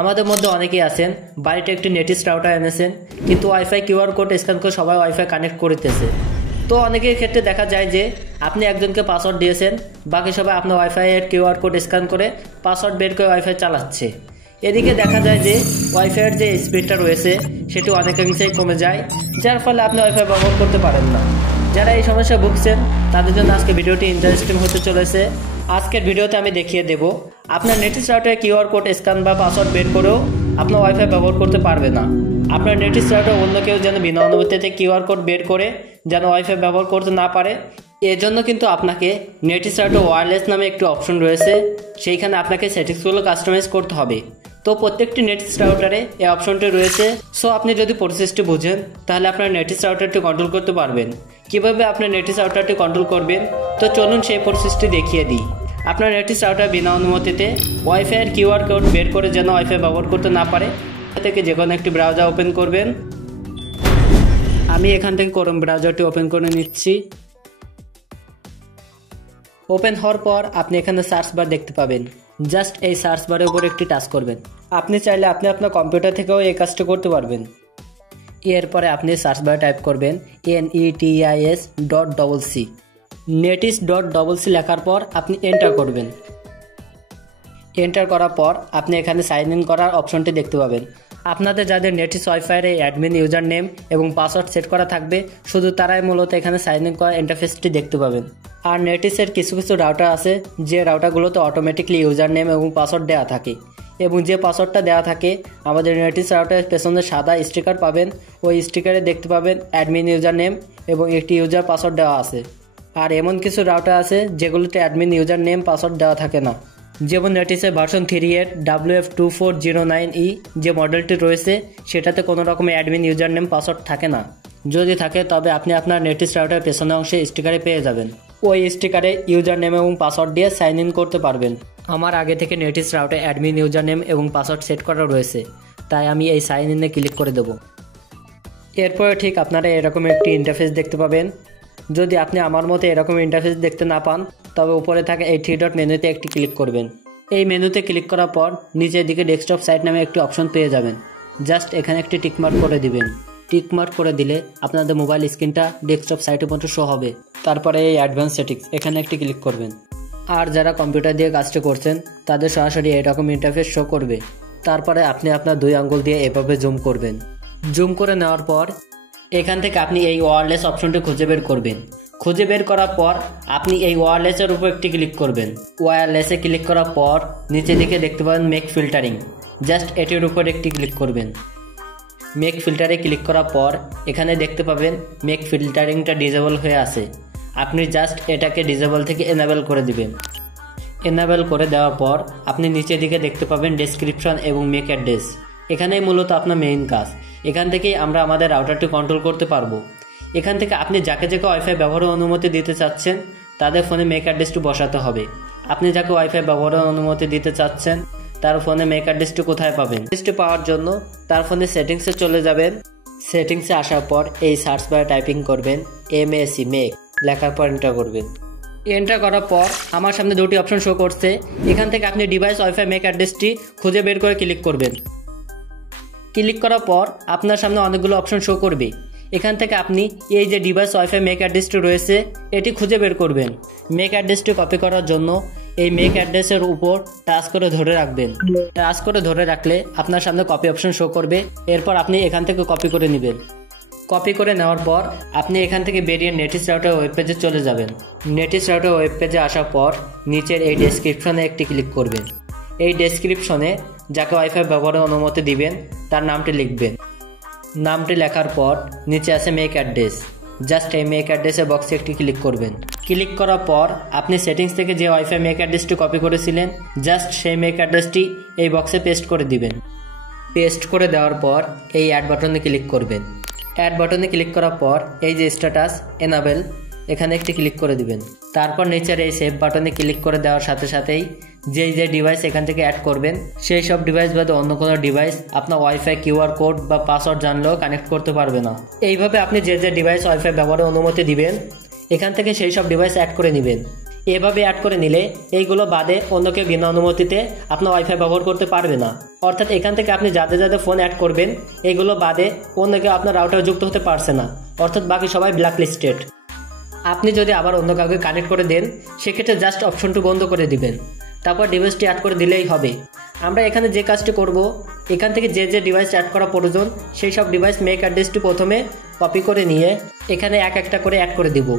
আমাদের মধ্যে অনেকেই আছেন বাড়িতে একটি নেটিস রাউটার এনেছেন, কিন্তু ওয়াইফাই কিউআর কোড স্ক্যান করে সবাই ওয়াইফাই কানেক্ট করতেছে। তো অনেকের ক্ষেত্রে দেখা যায় যে আপনি একজনকে পাসওয়ার্ড দিয়েছেন, বাকি সবাই আপনার ওয়াইফাই এর কিউআর কোড স্ক্যান করে পাসওয়ার্ড বের করে ওয়াইফাই চালাচ্ছে। এদিকে দেখা যায় যে ওয়াইফাইয়ের যে স্পিডটা রয়েছে সেটি অনেকাংশেই কমে যায়, যার ফলে আপনি ওয়াইফাই ব্যবহার করতে পারেন না। যারা এই সমস্যা ভুগছেন তাদের জন্য আজকে ভিডিওটি ইন্টারেস্টিং হতে চলেছে। আজকের ভিডিওতে আমি দেখিয়ে দেব আপনার নেটিস রাউটারে কিউআর কোড স্ক্যান বা পাসওয়ার্ড বের করেও আপনার ওয়াইফাই ব্যবহার করতে পারবে না। আপনার নেটিস রাউটারে অন্য কেউ যেন বিনা অনুমতিতে কিউআর কোড বের করে যেন ওয়াইফাই ব্যবহার করতে না পারে, এর জন্য কিন্তু আপনাকে নেটিস রাউটার ওয়্যারলেস নামে একটি অপশন রয়েছে, সেইখানে আপনাকে সেটিংসগুলো কাস্টমাইজ করতে হবে। তো প্রত্যেকটি নেটিস রাউটারে এই অপশনটি রয়েছে। সো আপনি যদি প্রসেসটি বুঝেন তাহলে আপনার নেটিস রাউটারটি কন্ট্রোল করতে পারবেন। কিভাবে আপনার নেটিস রাউটারটি কন্ট্রোল করবেন, তো চলুন সেই প্রসেসটি দেখিয়ে দিই। আপনার নেটিস রাউটার বিনা অনুমতিতে ওয়াইফাইয়ের কিউআর কোড বের করে যেন ওয়াইফাই ব্যবহার করতে না পারে, থেকে যে কোনো একটি ব্রাউজার ওপেন করবেন। আমি এখান থেকে ক্রোম ব্রাউজারটি ওপেন করে নিচ্ছি। ওপেন হওয়ার পর আপনি এখানে সার্চ বার দেখতে পাবেন। জাস্ট এই সার্চ বারের উপর একটি টাচ করবেন। আপনি চাইলে আপনি আপনার কম্পিউটার থেকেও এই কাজটা করতে পারবেন। এরপরে আপনি সার্চ বারে টাইপ করবেন netis.cc। netis.cc লেখার পর আপনি এন্টার করবেন। এন্টার করার পর আপনি এখানে সাইন ইন করার অপশনটি দেখতে পাবেন। আপনাদের যাদের নেটিস ওয়াইফাইয়ের অ্যাডমিন ইউজার নেম এবং পাসওয়ার্ড সেট করা থাকবে শুধু তারাই মূলত এখানে সাইন ইন করার ইন্টারফেসটি দেখতে পাবেন। আর নেটিসের কিছু কিছু রাউটার আছে যে রাউটারগুলোতে অটোমেটিকলি ইউজার নেম এবং পাসওয়ার্ড দেওয়া থাকে, এবং যে পাসওয়ার্ডটা দেওয়া থাকে আমাদের নেটিস রাউটারের পেছনে সাদা স্টিকার পাবেন। ওই স্টিকারে দেখতে পাবেন অ্যাডমিন ইউজার নেম এবং একটি ইউজার পাসওয়ার্ড দেওয়া আছে। আর এমন কিছু রাউটার আছে যেগুলোতে অ্যাডমিন ইউজার নেম পাসওয়ার্ড দেওয়া থাকে না, যেমন নেটিসের ভার্সন 3.8 WF2409E যে মডেলটি রয়েছে সেটাতে কোনো রকমের অ্যাডমিন ইউজার নেম পাসওয়ার্ড থাকে না। যদি থাকে তবে আপনি আপনার নেটিস রাউটারের পেছনের অংশে স্টিকারে পেয়ে যাবেন। ওই স্টিকারে ইউজার নেম এবং পাসওয়ার্ড দিয়ে সাইন ইন করতে পারবেন। আমার আগে থেকে নেটিস রাউটারে অ্যাডমিন ইউজার নেম এবং পাসওয়ার্ড সেট করা রয়েছে, তাই আমি এই সাইন ইনে ক্লিক করে দেব। এরপরে ঠিক আপনারা এরকম একটি ইন্টারফেস দেখতে পাবেন। যদি আপনি আমার মতো এরকম ইন্টারফেস দেখতে না পান তবে উপরে থাকা এই 3 ডট মেনুতে একটি ক্লিক করবেন। এই মেনুতে ক্লিক করার পর নিচের দিকে ডেস্কটপ সাইট নামে একটি অপশন পেয়ে যাবেন। জাস্ট এখানে একটি টিকমার্ক করে দিবেন। টিকমার্ক করে দিলে আপনাদের মোবাইল স্ক্রিনটা ডেস্কটপ সাইটের মতো শো হবে। তারপরে এই অ্যাডভান্স সেটিংস এখানে একটি ক্লিক করবেন। আর যারা কম্পিউটার দিয়ে কাজটা করছেন তাদের সরাসরি এরকম ইন্টারফেস শো করবে। তারপরে আপনি আপনার 2 আঙ্গুল দিয়ে এভাবে জুম করবেন। জুম করে নেওয়ার পর এখান থেকে আপনি এই ওয়্যারলেস অপশনটি খুঁজে বের করবেন। খুঁজে বের করার পর আপনি এই ওয়্যারলেসের উপর একটি ক্লিক করবেন। ওয়্যারলেসে ক্লিক করার পর নিচের দিকে দেখতে পাবেন মেক ফিল্টারিং। জাস্ট এটির উপর একটি ক্লিক করবেন। মেক ফিল্টারে ক্লিক করার পর এখানে দেখতে পাবেন মেক ফিল্টারিংটা ডিসেবল হয়ে আছে। আপনি জাস্ট এটাকে ডিসেবল থেকে এনেবল করে দিবেন। এনেবল করে দেওয়ার পর আপনি নিচের দিকে দেখতে পাবেন ডেসক্রিপশন এবং মেক অ্যাড্রেস। এখানেই মূলত আপনার মেইন কাজ। এখান থেকেই আমরা আমাদের রাউটারটি কন্ট্রোল করতে পারবো। এখান থেকে আপনি যাকে যাকে ওয়াইফাই ব্যবহারের অনুমতি দিতে চাচ্ছেন তাদের ফোনে মেক অ্যাড্রেসটি বসাতে হবে। আপনি যাকে ওয়াইফাই ব্যবহারের অনুমতি দিতে চাচ্ছেন তার ফোনে মেক অ্যাড্রেসটি কোথায় পাবেন? অ্যাড্রেসটি পাওয়ার জন্য তার ফোনে সেটিংসে চলে যাবেন। সেটিংসে আসার পর এই সার্চ বারে টাইপিং করবেন MAC মেক, লেখার পর এন্টার করবেন। এন্টার করার পর আমার সামনে 2টি অপশন শো করছে। এখান থেকে আপনি ডিভাইস ওয়াইফাই মেক অ্যাড্রেসটি খুঁজে বের করে ক্লিক করবেন। ক্লিক করার পর আপনার সামনে অনেকগুলো অপশন শো করবে। এখান থেকে আপনি এই যে ডিভাইস ওয়াইফাই মেক অ্যাড্রেসটি রয়েছে এটি খুঁজে বের করবেন। মেক অ্যাড্রেসটি কপি করার জন্য এই মেক অ্যাড্রেসের উপর টাচ করে ধরে রাখবেন। টাচ করে ধরে রাখলে আপনার সামনে কপি অপশন শো করবে। এরপর আপনি এখান থেকে কপি করে নেবেন। কপি করে নেওয়ার পর আপনি এখান থেকে বেরিয়ে নেটিস রাউটার ওয়েব পেজে চলে যাবেন। নেটিস রাউটার ওয়েব পেজে আসার পর নিচের এই ডেসক্রিপশনে একটি ক্লিক করবেন। এই ডেসক্রিপশনে যাকে ওয়াইফাই ব্যবহারের অনুমতি দিবেন তার নামটি লিখবেন। নামটি লেখার পর নিচে আছে মেক অ্যাড্রেস। জাস্ট এই মেক অ্যাড্রেসের বক্সে একটি ক্লিক করবেন। ক্লিক করার পর আপনি সেটিংস থেকে যে ওয়াইফাই মেক অ্যাড্রেসটি কপি করেছিলেন জাস্ট সেই মেক অ্যাড্রেসটি এই বক্সে পেস্ট করে দিবেন। পেস্ট করে দেওয়ার পর এই অ্যাড বাটনে ক্লিক করবেন। অ্যাড বাটনে ক্লিক করার পর এই যে স্ট্যাটাস এনেবল এখানে একটি ক্লিক করে দিবেন। তারপর নিচের এই সেভ বাটনে ক্লিক করে দেওয়ার সাথে সাথেই যে ডিভাইস এখান থেকে অ্যাড করবেন সেই সব ডিভাইস বাদে অন্য কোনো ডিভাইস আপনার ওয়াইফাই কিউআর কোড বা পাসওয়ার্ড জানলেও কানেক্ট করতে পারবে না। এইভাবে আপনি যে ডিভাইস ওয়াইফাই ব্যবহারের অনুমতি দিবেন এখান থেকে সেই সব ডিভাইস অ্যাড করে নেবেন। এভাবে অ্যাড করে নিলে এইগুলো বাদে অন্য কেউ বিনা অনুমতিতে আপনার ওয়াইফাই ব্যবহার করতে পারবে না। অর্থাৎ এখান থেকে আপনি যাদের যাদের ফোন অ্যাড করবেন এইগুলো বাদে অন্য কেউ আপনার রাউটার যুক্ত হতে পারছে না, অর্থাৎ বাকি সবাই ব্ল্যাক লিস্টেড। আপনি যদি আবার অন্য কাউকে কানেক্ট করে দেন সেক্ষেত্রে জাস্ট অপশনটি বন্ধ করে দিবেন, তারপর ডিভাইসটি অ্যাড করে দিলেই হবে। আমরা এখানে যে কাজটি করব, এখান থেকে যে যে ডিভাইস অ্যাড করা প্রয়োজন সেই সব ডিভাইস মেক অ্যাড্রেসটি প্রথমে কপি করে নিয়ে এখানে এক একটা করে অ্যাড করে দিব।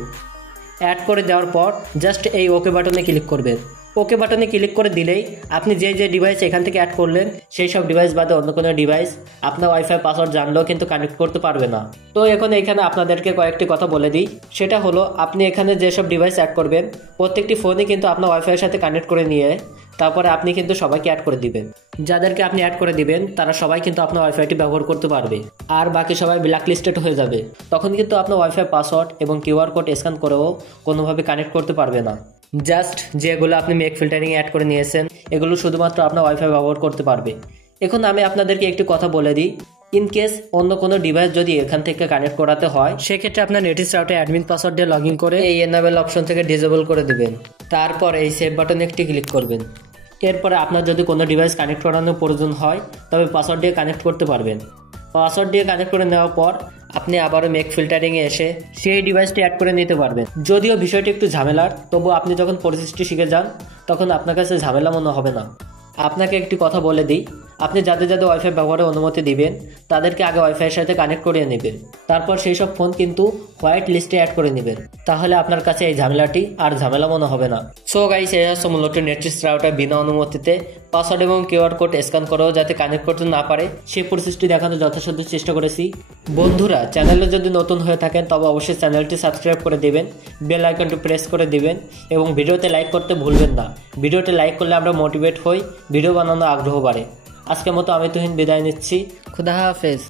অ্যাড করে দেওয়ার পর জাস্ট এই ওকে বাটনে ক্লিক করবেন। ওকে বাটনে ক্লিক করে দিলেই আপনি যে যে ডিভাইস এখান থেকে অ্যাড করলেন সেই সব ডিভাইস বাদে অন্য কোনো ডিভাইস আপনার ওয়াইফাই পাসওয়ার্ড জানলেও কিন্তু কানেক্ট করতে পারবে না। তো এখন এখানে আপনাদেরকে কয়েকটি কথা বলে দিই, সেটা হলো আপনি এখানে যেসব ডিভাইস অ্যাড করবেন প্রত্যেকটি ফোনই কিন্তু আপনার ওয়াইফাইয়ের সাথে কানেক্ট করে নিয়ে তারপরে আপনি কিন্তু সবাইকে অ্যাড করে দিবেন। যাদেরকে আপনি অ্যাড করে দিবেন তারা সবাই কিন্তু আপনার ওয়াইফাইটি ব্যবহার করতে পারবে, আর বাকি সবাই ব্ল্যাক লিস্টেড হয়ে যাবে। তখন কিন্তু আপনার ওয়াইফাই পাসওয়ার্ড এবং কিউআর কোড স্ক্যান করেও কোনোভাবে কানেক্ট করতে পারবে না। জাস্ট যেগুলো আপনি মেক ফিল্টারিং অ্যাড করে নিয়েছেন এগুলো শুধুমাত্র আপনার ওয়াইফাই ব্যবহার করতে পারবে। এখন আমি আপনাদেরকে একটি কথা বলে দিই, ইন কেস অন্য কোনো ডিভাইস যদি এখান থেকে কানেক্ট করাতে হয় সেক্ষেত্রে আপনার নেটিস রাউটে অ্যাডমিন পাসওয়ার্ড দিয়ে লগ ইন করে এই এনাবেল অপশন থেকে ডিসেবল করে দিবেন। তারপর এই সেভ বাটনে একটি ক্লিক করবেন। এরপরে আপনার যদি কোনো ডিভাইস কানেক্ট করানোর প্রয়োজন হয় তবে পাসওয়ার্ড দিয়ে কানেক্ট করতে পারবেন। পাসওয়ার্ড দিয়ে কানেক্ট করে নেওয়ার পর আপনি আবারও মেক ফিল্টারিংয়ে এসে সেই ডিভাইসটি অ্যাড করে নিতে পারবেন। যদিও বিষয়টি একটু ঝামেলার, তবু আপনি যখন প্রসেসটি শিখে যান তখন আপনার কাছে ঝামেলা মনে হবে না। আপনাকে একটি কথা বলে দিই, আপনি যাদের যাদের ওয়াইফাই ব্যবহারের অনুমতি দিবেন তাদেরকে আগে ওয়াইফাইয়ের সাথে কানেক্ট করিয়ে নেবেন, তারপর সেই সব ফোন কিন্তু হোয়াইট লিস্টে অ্যাড করে নেবেন। তাহলে আপনার কাছে এই ঝামেলাটি আর ঝামেলা মনে হবে না। সো গাইস, এই হচ্ছে মূলত নেটিস রাউটার বিনা অনুমতিতে পাসওয়ার্ড এবং কিউআর কোড স্ক্যান করেও যাতে কানেক্ট করতে না পারে সেই প্রসেসটি দেখানোর যথাসাধ্য চেষ্টা করেছি। বন্ধুরা, চ্যানেলে যদি নতুন হয়ে থাকেন তবে অবশ্যই চ্যানেলটি সাবস্ক্রাইব করে দেবেন, বেল আইকনটি প্রেস করে দিবেন এবং ভিডিওতে লাইক করতে ভুলবেন না। ভিডিওতে লাইক করলে আমরা মোটিভেট হই, ভিডিও বানানোর আগ্রহ বাড়ে। আজকের মতো আমি তুহিন বিদায় নিচ্ছি। খুদা হাফেজ।